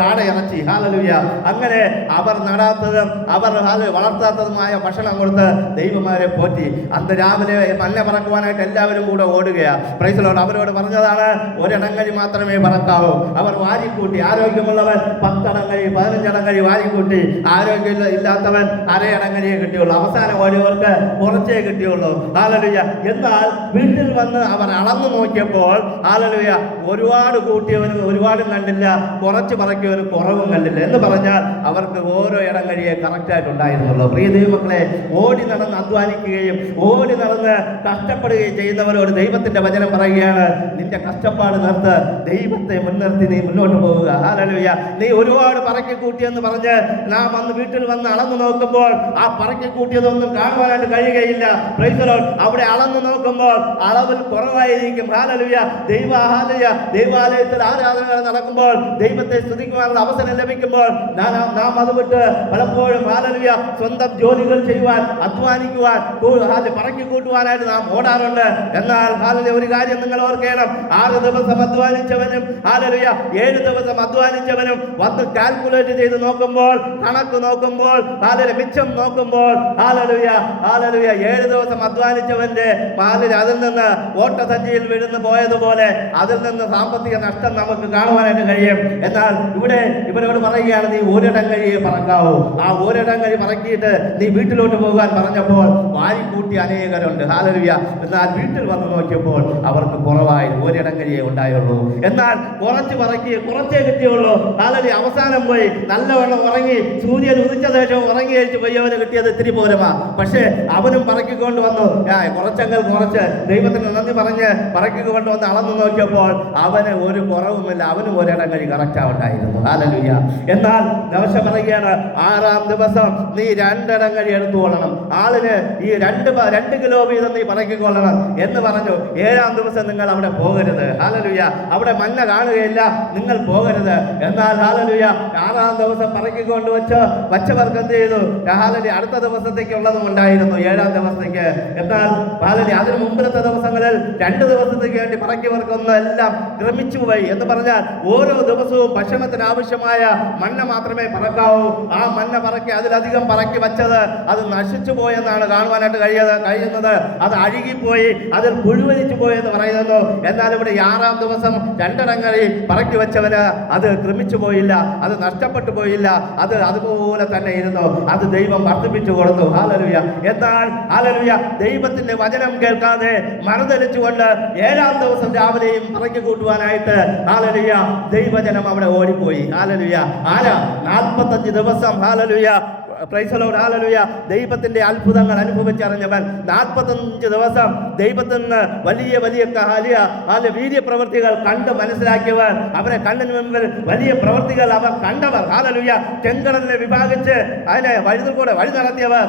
കാട ഇറച്ചി. ഹല്ലേലൂയ. അങ്ങനെ അവർ നടാത്തതും അവർ വളർത്താത്തതുമായ ഭക്ഷണം കൊടുത്ത് ദൈവമാരെ പോറ്റി. അന്ന് രാവിലെ മന്ന പറക്കുവാനായിട്ട് എല്ലാവരും കൂടെ ഓടുകയാണ്. Price the Lord. അവരോട് പറഞ്ഞതാണ്, ഒരിടങ്ങഴി മാത്രമേ പറക്കാവൂ. അവർ വാരിക്കൂട്ടി. ആരോഗ്യമുള്ളവൻ 10 ഇടങ്ങഴി 15 ഇടങ്ങഴി വാരിക്കൂട്ടി. ആരോഗ്യം ഇല്ലാത്തവൻ അരയിടങ്ങഴിയെ കിട്ടിയുള്ളൂ. അവസാനം ഓടിയവർക്ക് കുറച്ചേ കിട്ടിയുള്ളൂ. ഹല്ലേലൂയ. എന്നാൽ വീട്ടിൽ വന്ന് അവർ അളന്നു നോക്കിയപ്പോൾ ഹല്ലേലൂയ ഒരുപാട് കൂട്ടിയവനും ഒരുപാടും കണ്ടില്ല, കുറച്ച് പറക്കിയവനും കുറവും കണ്ടില്ല. എന്ന് പറഞ്ഞാൽ അവർക്ക് ഓരോ ഇടങ്ങഴിയെ കറക്റ്റായിട്ടുണ്ടായിരുന്നുള്ളൂ. പ്രിയ ദൈവമക്കളെ, ഓടി നടന്ന് അധ്വാനിക്കുകയും ഓടി നടന്ന് കഷ്ടപ്പെടുകയും ചെയ്യുന്നവരോട് ദൈവത്തിന്റെ വചനം പറയുകയാണ്, നിന്റെ കഷ്ടപ്പാട് നിർത്ത്, ദൈവത്തെ മുൻനിർത്തി നീ മുന്നോട്ട് പോവുക. ഹല്ലേലൂയ. നീ ഒരുപാട് പറക്കി കൂട്ടിയെന്ന് പറഞ്ഞ് നാം അന്ന് വീട്ടിൽ വന്ന് അളന്നു നോക്കുമ്പോൾ ആ പറക്കി കൂട്ടിയതൊന്നും കാണുവാനായിട്ട് കഴിയുകയില്ല. Price the Lord. അവിടെ അളന്നു നോക്കുമ്പോൾ അളവിൽ കുറവായിരിക്കും. ഹല്ലേലൂയ. ദൈവാലയത്തിൽ ആരാധനകൾ നടക്കുമ്പോൾ ദൈവത്തെ സ്തുതിക്കുവാനുള്ള അവസരം ലഭിക്കുമ്പോൾ നാം അത് വിട്ട് പലപ്പോഴും ഹല്ലേലൂയ സ്വന്തം ജോലികൾ ചെയ്യുവാൻ, അധ്വാനിക്കുവാൻ, പറക്കി കൂട്ടുവാനായിട്ട് നാം ഓടാറുണ്ട്. എന്നാൽ ഹല്ലേലൂയ ഒരു കാര്യം നിങ്ങൾ ഓർക്കണം, 6 ദിവസം അധ്വാനിച്ചവനും ഹല്ലേലൂയ 7 ദിവസം അധ്വാനിച്ചവനും വന്ന് കാൽക്കുലേറ്റ് ചെയ്ത് നോക്കുമ്പോൾ, കണക്ക് നോക്കുമ്പോൾ, ഹല്ലേലൂയ മിച്ചം നോക്കുമ്പോൾ ഹല്ലേലൂയ 7 ദിവസം അധ്വാനിച്ചവന്റെ അതിൽ നിന്ന് ഓട്ടസഞ്ചിയിൽ വീഴുന്നു പോയതുപോലെ അതിൽ നിന്ന് സാമ്പത്തിക നഷ്ടം നമുക്ക് കാണുവാനായിട്ട് കഴിയും. എന്നാൽ ഇവിടെ ഇവരോട് പറയുകയാണ്, നീ ഒരിടങ്ങഴിയെ പറക്കാവൂ. ആ ഒരിടങ്ങഴി പറക്കിയിട്ട് നീ വീട്ടിലോട്ട് പോകാൻ പറഞ്ഞപ്പോൾ വാരിക്കൂട്ടി അനേകരുണ്ട്. ഹല്ലേലൂയ. എന്നാൽ വീട്ടിൽ വന്ന് നോക്കിയപ്പോൾ അവർക്ക് കുറവായി ഒരിടങ്ങഴിയെ ഉണ്ടായുള്ളൂ. എന്നാൽ കുറച്ച് പറക്കി കുറച്ചേ കിട്ടിയുള്ളൂ. ഹല്ലേലൂയ. അവസാനം പോയി നല്ലവണ്ണം ഉറങ്ങി, സൂര്യൻ ഉദിച്ച ശേഷം ഉറങ്ങി കഴിച്ച് പോയവന് കിട്ടിയത് ഇത്തിരി പോരുമാ. പക്ഷേ അവനും പറക്കിക്കൊണ്ട് വന്നു. കുറച്ചെങ്കിൽ കുറച്ച് ദൈവത്തിന് നന്ദി പറഞ്ഞ് പറക്കിക്കൊണ്ട് വന്ന് അളന്നു നോക്കിയപ്പോൾ അവന് ഒരു കുറവുമില്ല. അവനും ഒരിടങ്ങഴി കറക്റ്റാ ഉണ്ടായിരുന്നു. ഹല്ലേലൂയ. എന്നാൽ ദവശ പറയുകയാണ്, 6-ാം ദിവസം നീ 2 ഇടങ്ങഴി എടുത്തുകൊള്ളണം. ആളിന് ഈ 2 കിലോ വീതം നീ പറക്കിക്കൊള്ളണം എന്ന് പറഞ്ഞു. 7-ാം ദിവസം നിങ്ങൾ അവിടെ പോകരുത്. ഹല്ലേലൂയ. അവിടെ മന്ന കാണുകയില്ല, നിങ്ങൾ പോകരുത്. എന്നാൽ ഹല്ലേലൂയ 6-ാം ദിവസം പറക്കിക്കൊണ്ട് വച്ചവർക്ക് എന്ത് ചെയ്തു? ഹല്ലേലൂയ അടുത്ത ദിവസത്തേക്കുള്ളതും ഉണ്ടായിരുന്നു, 7-ാം ദിവസത്തേക്ക്. എന്നാൽ ഹല്ലേലൂയ അതിന് മുമ്പിലത്തെ ദിവസങ്ങളിൽ 2 ദിവസത്തേക്ക് വേണ്ടി പറക്കിയവർക്കൊന്നും എല്ലാം ക്രമിച്ചു പോയി. എന്ന് പറഞ്ഞാൽ ഓരോ ദിവസവും ഭക്ഷണത്തിന് ആവശ്യമായ മന്ന മാത്രമേ പറക്കാവൂ. ആ മന്ന പറക്കി അതിലധികം പറക്കി വച്ചത് അത് നശിച്ചു പോയെന്നാണ് കാണുവാനായിട്ട് കഴിയുന്നത്. അത് അഴുകിപ്പോയി, അതിൽ പുഴുവരിച്ചു പോയെന്ന് പറയുന്നു. എന്നാൽ ഇവിടെ 6-ാം ദിവസം 2 ഇടങ്ങഴി പറക്കി വെച്ചവന് അത് ക്രമിച്ചു പോയില്ല, അത് നഷ്ടപ്പെട്ടു പോയില്ല, അത് അതുപോലെ തന്നെ ഇരുന്നു. അത് ദൈവം വർദ്ധിപ്പിച്ചു കൊടുത്തു. ഹല്ലേലൂയ. എന്നാൽ ഹല്ലേലൂയ ദൈവത്തിന്റെ വചനം കേൾക്കാതെ മറുതലിച്ചുകൊണ്ട് 7-ാം ദിവസം രാവിലെയും പറക്കി കൂട്ടുവാനായിട്ട് ഹല്ലേലൂയ ദൈവജനം അവിടെ ഓടിപ്പോയി. ഹല്ലേലൂയ. 45 ദിവസം hallelujah praise the lord, hallelujah, ദൈവത്തിന്റെ അത്ഭുതങ്ങൾ അനുഭവിച്ചറിഞ്ഞവൻ 45 ദിവസം ദൈവത്തിൽ നിന്ന് വലിയ വലിയ വീര്യപ്രവൃത്തികൾ കണ്ട് മനസ്സിലാക്കിയവർ, അവരെ കണ്ണിന് മുമ്പിൽ വലിയ പ്രവൃത്തികൾ അവർ കണ്ടവർ, ഹല്ലേലൂയ, ചെങ്കടലിനെ വിഭാഗിച്ച് അതിനെ കൂടെ വഴി നടത്തിയവർ,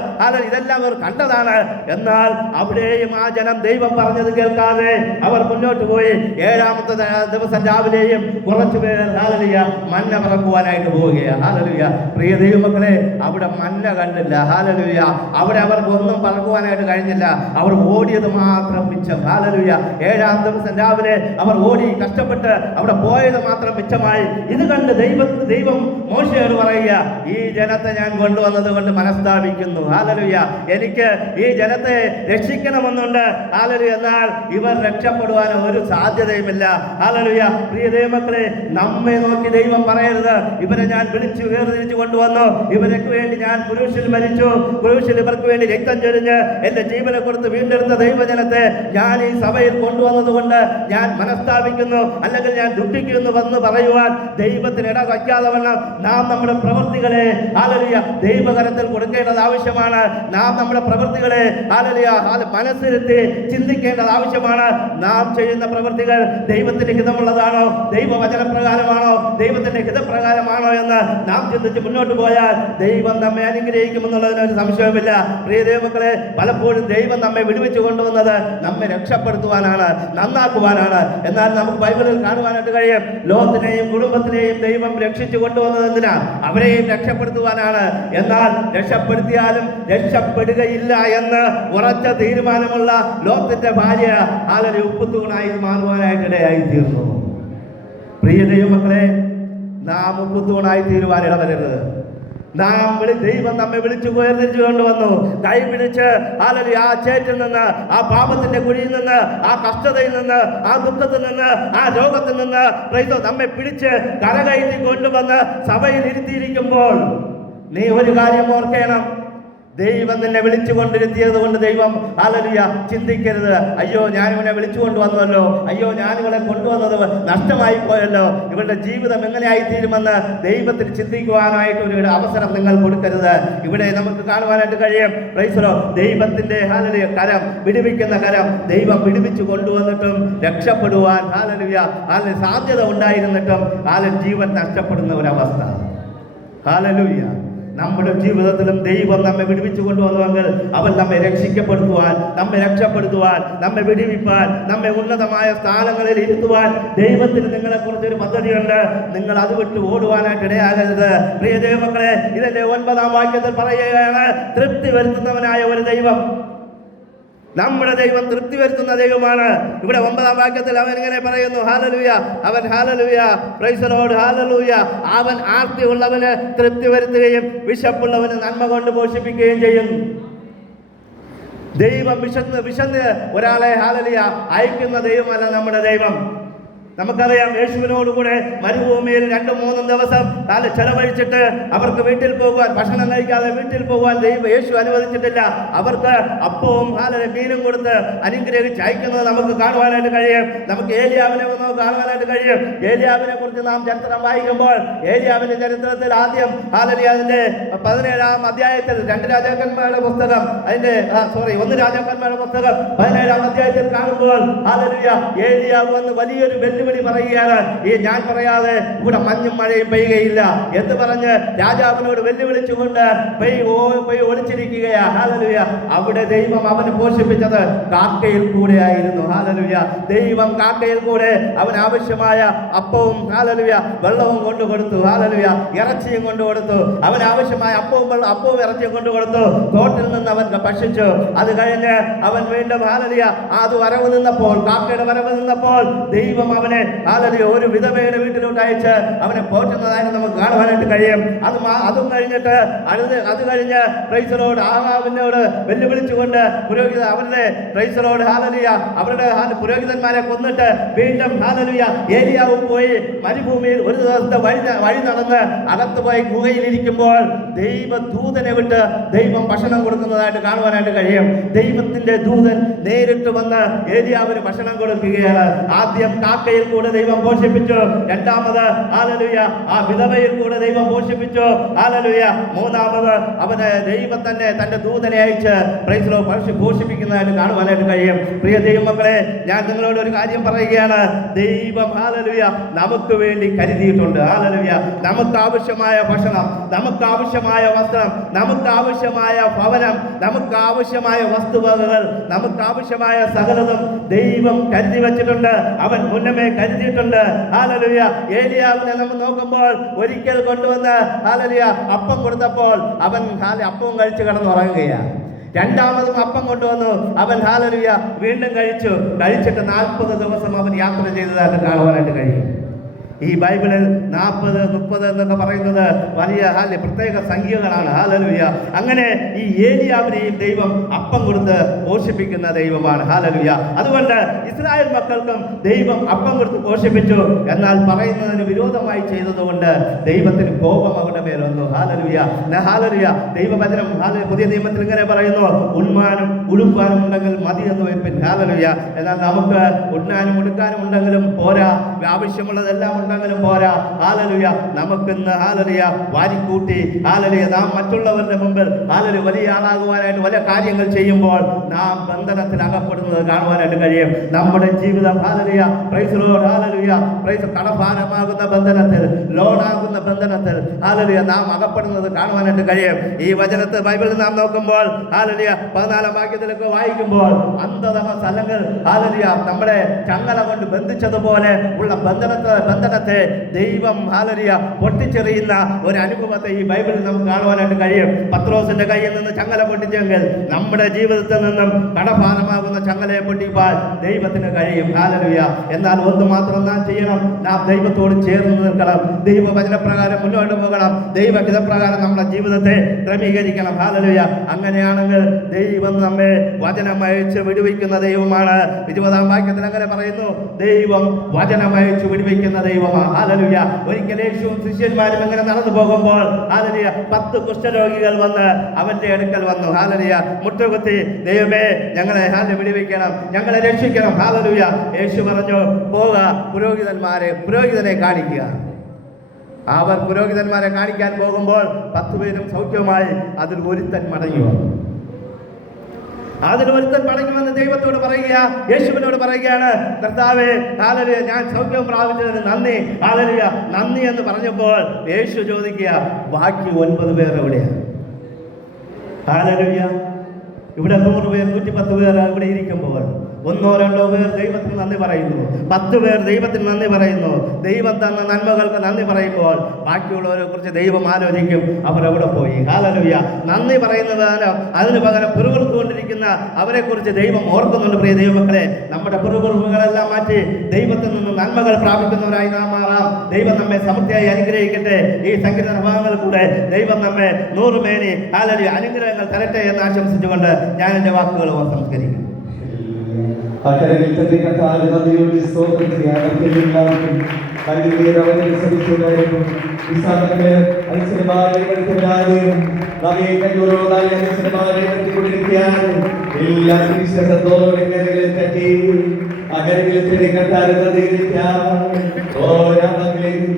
ഇതെല്ലാം അവർ കണ്ടതാണ്. എന്നാൽ അവിടെയും ആ ജനം ദൈവം പറഞ്ഞത് കേൾക്കാതെ അവർ മുന്നോട്ട് പോയി. 7-ാമത്തെ ദിവസം രാവിലെയും കുറച്ചുപേർ ഹല്ലേലൂയ മന്ന പറക്കുവാനായിട്ട് പോവുകയാണ്. ഹല്ലേലൂയ, പ്രിയ ദൈവമക്കളെ, അവിടെ മന്ന കണ്ടില്ല. ഹല്ലേലൂയ, അവിടെ അവർക്ക് ഒന്നും പറക്കുവാനായിട്ട് കഴിഞ്ഞില്ല. അവർ ഓടിയത് മാത്രം മിച്ചം. ഹല്ലേലൂയ, 7-ാം ദിവസം രാവിലെ അവർ ഓടി കഷ്ടപ്പെട്ട് അവിടെ പോയത് മാത്രം മിച്ചമായി. ഇത് കണ്ട് ദൈവം മോശയോട് പറയുക, ഈ ജനത്തെ ഞാൻ കൊണ്ടുവന്നത് കൊണ്ട് മനസ്താപിക്കുന്നു. ഹല്ലേലൂയ, എനിക്ക് ഈ ജനത്തെ രക്ഷിക്കണമെന്നുണ്ട്. ഹല്ലേലൂയ, എന്നാൽ ഇവർ രക്ഷപ്പെടുവാൻ ഒരു സാധ്യതയുമില്ല. ഹല്ലേലൂയ, പ്രിയ ദൈവമക്കളെ, നമ്മെ നോക്കി ദൈവം പറയരുത്, ഇവരെ ഞാൻ വിളിച്ചു വേർതിരിച്ചു കൊണ്ടുവന്നു, ഇവർക്ക് വേണ്ടി ഞാൻ ക്രൂശിൽ മരിച്ചു, ക്രൂശിൽ ഇവർക്ക് വേണ്ടി രക്തം ചൊരിഞ്ഞ് എന്റെ ജീവനെ കൊടുത്ത് വീണ്ടെടുത്ത ദൈവജനത്തെ ഞാൻ ഈ സഭയിൽ കൊണ്ടുവന്നത് കൊണ്ട് ഞാൻ മനസ്താപിക്കുന്നു, അല്ലെങ്കിൽ ഞാൻ ദുഃഖിക്കുന്നു എന്ന് പറയുവാൻ ദൈവത്തിന് ഇട വയ്ക്കാതെ വണ്ണം നാം നമ്മുടെ പ്രവൃത്തികളെ ഹല്ലേലൂയ ദൈവകരത്തിൽ കൊടുക്കേണ്ടത് ആവശ്യമാണ്. നാം നമ്മുടെ പ്രവൃത്തികളെ ഹല്ലേലൂയ മനസ്സിരുത്തി ചിന്തിക്കേണ്ടത് ആവശ്യമാണ്. നാം ചെയ്യുന്ന പ്രവൃത്തികൾ ദൈവത്തിന്റെ ഹിതമുള്ളതാണോ, ദൈവവചനപ്രകാരമാണോ, ദൈവത്തിന്റെ ഹിതപ്രകാരമാണോ എന്ന് നാം ചിന്തിച്ച് മുന്നോട്ട് പോയാൽ ദൈവം നമ്മെ അനുഗ്രഹിക്കുമെന്നുള്ളതിന് ഒരു സംശയവുമില്ല. പ്രിയ ദൈവമക്കളെ, പലപ്പോഴും ദൈവം നമ്മെ വിടുവിച്ചു കൊണ്ടുവന്നത് നമ്മെ രക്ഷപ്പെടുത്തുവാനാണ്, നന്നാക്കുവാനാണ്. എന്നാൽ നമുക്ക് ബൈബിളിൽ കാണുവാനായിട്ട് കഴിയും, ലോത്തിനെയും കുടുംബത്തിനെയും ദൈവം രക്ഷിച്ചു കൊണ്ടുവന്നത് എന്തിനാ? അവരെയും രക്ഷപ്പെടുത്തുവാനാണ്. എന്നാൽ രക്ഷപ്പെടുത്തിയാലും രക്ഷപ്പെടുകയില്ല എന്ന് ഉറച്ച തീരുമാനമുള്ള ലോത്തിന്റെ ഭാര്യ ആലൊരു ഉപ്പുത്തൂണായി മാറുവാനായിട്ട് ഇടയായി തീർന്നു. പ്രിയ ദൈവമക്കളെ, നാം ഉപ്പുത്തൂണായി തീരുവാൻ ഇടവരരുത്. ദൈവം നമ്മെ വിളിച്ചു വേർതിരിച്ചു കൊണ്ടുവന്നു, കൈ പിടിച്ച് ഹല്ലേലൂയ ആ ചേറ്റിൽ നിന്ന്, ആ പാപത്തിന്റെ കുഴിയിൽ നിന്ന്, ആ കഷ്ടതയിൽ നിന്ന്, ആ ദുഃഖത്തിൽ നിന്ന്, ആ രോഗത്തിൽ നിന്ന് നമ്മെ പിടിച്ച് കരകയറ്റി കൊണ്ടുവന്ന് സഭയിൽ ഇരുത്തിയിരിക്കുമ്പോൾ നീ ഒരു കാര്യം ഓർക്കണം, ദൈവം നിന്നെ വിളിച്ചു കൊണ്ടിരുത്തിയത് കൊണ്ട് ദൈവം ഹല്ലേലൂയ ചിന്തിക്കരുത്, അയ്യോ ഞാനിവനെ വിളിച്ചു കൊണ്ടുവന്നുവല്ലോ, അയ്യോ ഞാനിവളെ കൊണ്ടുവന്നത് നഷ്ടമായി പോയല്ലോ, ഇവളുടെ ജീവിതം എങ്ങനെയായിത്തീരുമെന്ന് ദൈവത്തിന് ചിന്തിക്കുവാനായിട്ട് ഒരു അവസരം നിങ്ങൾ കൊടുക്കരുത്. ഇവിടെ നമുക്ക് കാണുവാനായിട്ട് കഴിയും, പ്രൈസ് ദി ലോർഡ്, ദൈവത്തിന്റെ ഹല്ലേലൂയ കരം, വിടുവിക്കുന്ന കരം ദൈവം വിടുവിച്ചു കൊണ്ടുവന്നിട്ടും രക്ഷപ്പെടുവാൻ ഹല്ലേലൂയ സാധ്യത ഉണ്ടായിരുന്നിട്ടും ജീവൻ നഷ്ടപ്പെടുന്ന ഒരവസ്ഥ. ഹല്ലേലൂയ, നമ്മുടെ ജീവിതത്തിലും ദൈവം നമ്മെ വിടുവിച്ചു കൊണ്ടുവന്നുവെങ്കിൽ അവൻ നമ്മെ രക്ഷിക്കപ്പെടുത്തുവാൻ, നമ്മെ വിടുവിപ്പാൻ, നമ്മെ ഉന്നതമായ സ്ഥാനങ്ങളിൽ ഇരുത്തുവാൻ ദൈവത്തിന് നിങ്ങളെക്കുറിച്ചൊരു പദ്ധതിയുണ്ട്. നിങ്ങൾ അത് വിട്ട് ഓടുവാനായിട്ട് ഇടയാകരുത്. പ്രിയ ദൈവമക്കളെ, ഇതിന്റെ 9-ാം വാക്യത്തിൽ പറയുകയാണ്, തൃപ്തി വരുത്തുന്നവനായ ഒരു ദൈവം. നമ്മുടെ ദൈവം തൃപ്തി വരുത്തുന്ന ദൈവമാണ്. ഇവിടെ 9-ാം വാക്യത്തിൽ അവൻ ഇങ്ങനെ പറയുന്നു, ഹല്ലേലൂയ, അവൻ hallelujah, praise the lord, hallelujah, അവൻ ആർത്തിയുള്ളവന് തൃപ്തി വരുത്തുകയും വിശപ്പുള്ളവന് നന്മ കൊണ്ട് പോഷിപ്പിക്കുകയും ചെയ്യും. ദൈവം വിശന്ന് ഒരാളെ ഹല്ലേലൂയ അയക്കുന്ന ദൈവമല്ല നമ്മുടെ ദൈവം. നമുക്കറിയാം, യേശുവിനോടുകൂടെ മരുഭൂമിയിൽ 2-3 ദിവസം ചെലവഴിച്ചിട്ട് അവർക്ക് വീട്ടിൽ പോകുവാൻ, ഭക്ഷണം കഴിക്കാതെ വീട്ടിൽ പോകുവാൻ യേശു അനുവദിച്ചിട്ടില്ല. അവർക്ക് അപ്പവും മീനും കൊടുത്ത് അനുഗ്രഹിച്ച് അയക്കുന്നത് നമുക്ക് കാണുവാനായിട്ട് കഴിയും. നമുക്ക് ഏലിയാവിനെ കാണുവാനായിട്ട് കഴിയും. ഏലിയാവിനെ കുറിച്ച് നാം ചരിത്രം വായിക്കുമ്പോൾ, ഏലിയാവിന്റെ ചരിത്രത്തിൽ ആദ്യം അതിന്റെ 17-ാം അധ്യായത്തിൽ 1 രാജാക്കന്മാരുടെ പുസ്തകം 17-ാം അധ്യായത്തിൽ കാണുമ്പോൾ ഏലിയാവ് വന്ന് വലിയൊരു വെല്ലുവിളി പറയുകയാണ്, ഈ ഞാൻ പറയാതെ ഇവിടെ മഞ്ഞും മഴയും പെയ്യുകയില്ല എന്ന് പറഞ്ഞ് രാജാവിനോട് വെല്ലുവിളിച്ചുകൊണ്ട് ഒളിച്ചിരിക്കുകയാ. ഹല്ലേലൂയ, അവിടെ ദൈവം അവന് പോഷിപ്പിച്ചത് കാക്കയിൽ കൂടെ ആയിരുന്നു. ഹല്ലേലൂയ, ദൈവം കാക്കയിൽ കൂടെ അവന് ആവശ്യമായ അപ്പവും ഹല്ലേലൂയ വെള്ളവും കൊണ്ടുകൊടുത്തു. ഹല്ലേലൂയ, ഇറച്ചിയും കൊണ്ടുകൊടുത്തു. അവന് ആവശ്യമായ അപ്പവും ഇറച്ചിയും കൊണ്ടുകൊടുത്തു. തോട്ടിൽ നിന്ന് അവൻ ഭക്ഷിച്ചു. അത് കഴിഞ്ഞ് അവൻ വീണ്ടും ഹല്ലേലൂയ കാക്കയുടെ വരവ് നിന്നപ്പോൾ ദൈവം അവനെ ഒരു വിധവയുടെ വീട്ടിലോട്ട് അയച്ച് അവനെ പോറ്റുന്നതായിട്ട് നമുക്ക് കാണുവാനായിട്ട് കഴിയും. അതും കഴിഞ്ഞിട്ട് അത് കഴിഞ്ഞ് പ്രൈസ് ദി ലോർഡ് ആഹാബിനോട് വെല്ലുവിളിച്ചുകൊണ്ട് അവരുടെ പ്രൈസ് ദി ലോർഡ് ഹല്ലേലൂയ അവരുടെ പുരോഹിതന്മാരെ കൊന്നിട്ട് വീണ്ടും ഹല്ലേലൂയ ഏലിയാവ് പോയി മരുഭൂമിയിൽ ഒരു ദിവസത്തെ വഴി നടന്ന് അകത്ത് പോയി ഗുഹയിലിരിക്കുമ്പോൾ ദൈവദൂതനെ വിട്ട് ദൈവം ഭക്ഷണം കൊടുക്കുന്നതായിട്ട് കാണുവാനായിട്ട് കഴിയും. ദൈവത്തിന്റെ ദൂതൻ നേരിട്ട് വന്ന് ഏലിയാവിന് ഭക്ഷണം കൊടുക്കുകയാണ്. ആദ്യം കാക്കയിൽ കൂടെ ദൈവം പോഷിപ്പിച്ചു. രണ്ടാമത് ഹല്ലേലൂയ ആ വിധവയിൽ കൂടെ ദൈവം പോഷിപ്പിച്ചു. ഹല്ലേലൂയ മൂന്നാമത് അവന് ദൈവം തന്നെ തന്റെ ദൂതനെ അയച്ച് പ്രൈസ് ദി ലോർഡ് പോഷിപ്പിക്കുന്നതായിട്ട് കാണുവാനായിട്ട് കഴിയും. പ്രിയ ദൈവമക്കളെ, ഞാൻ നിങ്ങളോട് ഒരു കാര്യം പറയുകയാണ്. ദൈവം ഹല്ലേലൂയ നമുക്ക് വേണ്ടി കരുതിയിട്ടുണ്ട്. ഹല്ലേലൂയ നമുക്ക് ആവശ്യമായ ഭക്ഷണം, നമുക്ക് ആവശ്യമായ വസ്ത്രം, നമുക്ക് ആവശ്യമായ ഭവനം, നമുക്ക് ആവശ്യമായ വസ്തുവകകൾ, നമുക്ക് ആവശ്യമായ സകലതും ദൈവം കരുതി വെച്ചിട്ടുണ്ട്. അവൻ മുന്നമേ കരുതിയിട്ടുണ്ട്. ഹല്ലേലൂയ ഏലിയാവിനെ നമ്മൾ നോക്കുമ്പോൾ ഒരിക്കൽ കൊണ്ടുവന്ന് ഹല്ലേലൂയ അപ്പം കൊടുത്തപ്പോൾ അവൻ അപ്പവും കഴിച്ച് കിടന്നുറങ്ങുകയാണ്. രണ്ടാമതും അപ്പം കൊണ്ടുവന്നു. അവൻ ഹല്ലേലൂയ വീണ്ടും കഴിച്ചിട്ട് 40 ദിവസം അവൻ യാത്ര ചെയ്തതായിട്ട് കാണുവാനായിട്ട് കഴിയും. ഈ ബൈബിളിൽ 40, 30 എന്നൊക്കെ പറയുന്നത് വലിയ പ്രത്യേക സംഖ്യകളാണ്. ഹല്ലേലൂയ അങ്ങനെ ഈ ഏലിയാവിനെയും ദൈവം അപ്പം കൊടുത്ത് പോഷിപ്പിക്കുന്ന ദൈവമാണ്. ഹല്ലേലൂയ അതുകൊണ്ട് ഇസ്രായേൽ മക്കൾക്കും ദൈവം അപ്പം കൊടുത്ത് പോഷിപ്പിച്ചു. എന്നാൽ പറയുന്നതിന് വിരോധമായി ചെയ്തതുകൊണ്ട് ദൈവത്തിന് കോപം അവരുടെ മേൽ വന്നു. ഹല്ലേലൂയ ഹല്ലേലൂയ ദൈവവചനം പുതിയ നിയമത്തിൽ ഇങ്ങനെ പറയുന്നു, ഉണ്മാനും ഉടുക്കാനും ഉണ്ടെങ്കിൽ മതി എന്ന് വെപ്പിൻ. ഹല്ലേലൂയ എന്നാൽ നമുക്ക് ഉണ്ണാനും ഉടുക്കാനും ഉണ്ടെങ്കിലും പോരാ, ആവശ്യമുള്ളതെല്ലാം ഉണ്ടെങ്കിലും പോരാ. ഹല്ലേലൂയ നമുക്കിന്ന് ഹല്ലേലൂയ വാരിക്കൂട്ടി ഹല്ലേലൂയ നാം മറ്റുള്ളവരുടെ മുമ്പിൽ ഹല്ലേലൂയ വലിയ ആളാകുവാനായിട്ട് വലിയ കാര്യങ്ങൾ ചെയ്യുമ്പോൾ നാം ബന്ധനത്തിൽ അകപ്പെടുന്നത് കാണുവാനായിട്ട് കഴിയും. നമ്മുടെ ജീവിതം hallelujah praise the lord hallelujah praise കടഭാരമാകുന്ന ബന്ധനത്തിൽ, ലോണാകുന്ന ബന്ധനത്തിൽ ഹല്ലേലൂയ നാം അകപ്പെടുന്നത് കാണുവാനായിട്ട് കഴിയും. ഈ വചനത്തെ ബൈബിളിൽ നാം നോക്കുമ്പോൾ ഹല്ലേലൂയ 14 വാക്യത്തിലൊക്കെ വായിക്കുമ്പോൾ അന്ധതമ സ്ഥലങ്ങൾ ഹല്ലേലൂയ നമ്മുടെ ചങ്ങല കൊണ്ട് ബന്ധിച്ചതുപോലെ ഉള്ള ബന്ധനത്തെ ദൈവം ഹല്ലേലൂയ പൊട്ടിച്ചെറിയുന്ന ഒരു അനുഭവത്തെ ഈ ബൈബിളിൽ നമുക്ക് കാണുവാനായിട്ട് കഴിയും. പത്രോസിന്റെ കയ്യിൽ നിന്ന് ചങ്ങല പൊട്ടിച്ചെങ്കിൽ നമ്മുടെ ജീവിതത്തിൽ നിന്നും കടഭാരമാകുന്ന ചങ്ങലയെ പൊട്ടിപ്പാൻ ദൈവത്തിന് കഴിയും. ഹല്ലേലൂയ എന്നാൽ ഒന്ന് മാത്രം നാം ചെയ്യണം, നാം ദൈവത്തോട് ചേർന്ന് നിൽക്കണം, ദൈവവചനപ്രകാരം മുന്നോട്ട് പോകണം, ദൈവഹിതപ്രകാരം നമ്മുടെ ജീവിതത്തെ ക്രമീകരിക്കണം. ഹല്ലേലൂയ അങ്ങനെയാണെങ്കിൽ ദൈവം നമ്മെ വചനമയച്ച് വിടുവിക്കുന്ന ദൈവമാണ്. 20 വാക്യത്തിൽ അങ്ങനെ പറയുന്നു, ദൈവം വചനമയച്ച് വിടുവിക്കുന്ന ദൈവമാണ്. ഹല്ലേലൂയ ഒരിക്കൽ യേശുവും ശിഷ്യന്മാരും ഇങ്ങനെ നടന്നു പോകുമ്പോൾ ഹല്ലേലൂയ 10 കുഷ്ഠരോഗികൾ വന്ന് അവന്റെ അടുക്കൽ വന്നു. ഹല്ലേലൂയ മുട്ടുകുത്തി, ദൈവമേ ഞങ്ങളെ വിടുവിക്കണം, ഞങ്ങളെ രക്ഷിക്കണം. ഹല്ലേലൂയ യേശു പറഞ്ഞു, പോക പുരോഹിതനെ കാണിക്കുക. അവർ പുരോഹിതന്മാരെ കാണിക്കാൻ പോകുമ്പോൾ 10 പേരും സൗഖ്യമായി. അതിൽ ഒരുത്തൻ മടങ്ങി വന്നു. വന്ന് ദൈവത്തോട് പറയുക, യേശുവിനോട് പറയുകയാണ്, കർത്താവേ ഹല്ലേലൂയ ഞാൻ സൗഖ്യം പ്രാപിച്ചതിന് നന്ദി. ഹല്ലേലൂയ നന്ദി എന്ന് പറഞ്ഞപ്പോൾ യേശു ചോദിക്കുക, ബാക്കി 9 പേർ എവിടെയാണ്? ഹല്ലേലൂയ ഇവിടെ 100 പേർ 110 പേർ ഇവിടെ ഇരിക്കുമ്പോൾ 1 2 പേർ ദൈവത്തിന് നന്ദി പറയുന്നു, 10 പേർ ദൈവത്തിന് നന്ദി പറയുന്നു. ദൈവം തന്ന നന്മകൾക്ക് നന്ദി പറയുമ്പോൾ ബാക്കിയുള്ളവരെ കുറിച്ച് ദൈവം ആലോചിക്കും, അവർ എവിടെ പോയി? ഹല്ലേലൂയ നന്ദി പറയുന്നതിന് അതിന് പകരം പിറുപിറുത്തുകൊണ്ടിരിക്കുന്ന അവരെ കുറിച്ച് ദൈവം ഓർക്കുന്നുണ്ട്. പ്രിയ ദൈവമക്കളെ, നമ്മുടെ പിറുപിറുപ്പുകളെല്ലാം മാറ്റി ദൈവത്തിൽ നിന്ന് നന്മകൾ പ്രാപിക്കുന്നവരായി നാം മാറാം. ദൈവം നമ്മെ സമൃദ്ധിയായി അനുഗ്രഹിക്കട്ടെ. ഈ സങ്കീർത്തന ഭാഗങ്ങളിൽ കൂടെ ദൈവം നമ്മെ 100 മേനി ഹല്ലേലൂയ അനുഗ്രഹങ്ങൾ തരട്ടെ എന്ന് ആശംസിച്ചുകൊണ്ട് ഞാൻ എൻ്റെ വാക്കുകൾ സംസ്കരിക്കും. അക്കരയിൽ തന്നെ കർത്താവിന്റെ നന്ദിയോട് സ്തോത്രം ചെയ്യാൻ എല്ലാവർക്കും കൈകളിൽ ശ്രമിച്ചുകൊണ്ടായിരുന്നു. ഈ സമയത്ത് അനുസരമായി പഠിത്തവരാതെയും നമ്മെ കൈകൊള്ളാതെ അനുസരമായി പഠിക്കൊണ്ടിരിക്കുകയാണ്. എല്ലാ വിശ്വാസത്തോടെ കരകളിൽ തട്ടി അകരകളിൽ തന്നെ കർത്താവിന്റെ നന്ദിയിരിക്കാം. ഓരോ മക്കളെയും